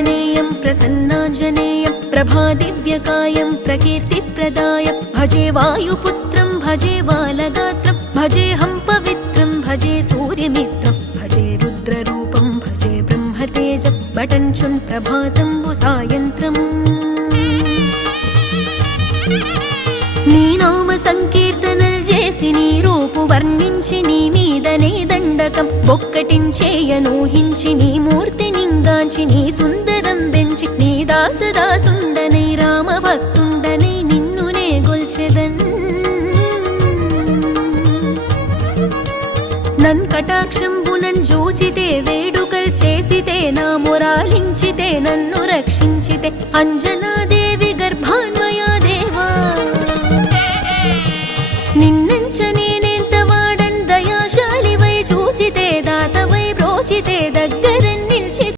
प्रसन्नाञ्जनेयं प्रसन्नाञ्जनेयं प्रभादिव्यकायं प्रकीर्तिप्रदायं भजे वायुपुत्रं भजे बालगात्रं भजेऽहं पवित्रं भजे सूर्यमित्रं भजे रुद्ररूपं भजे ब्रह्मतेजं बटञ्चुन् प्रभातं सायन्त्रम् నీ నామ సంకీర్తనలు చేసి నీ రూపు వర్ణించి నీ మీదనే దండకం ఒక్కటించేయనూహించి నీ మూర్తి నింగాంచి నీ సుందరం పెంచి నీ దాసదాసుండనై రామ భక్తుండనై నిన్నునే గొల్చెదన్ నన్ కటాక్షంబునన్ జూచితే వేడుకల్ చేసితే నా మొరాలించితే నన్ను రక్షించితే అంజనాదేవి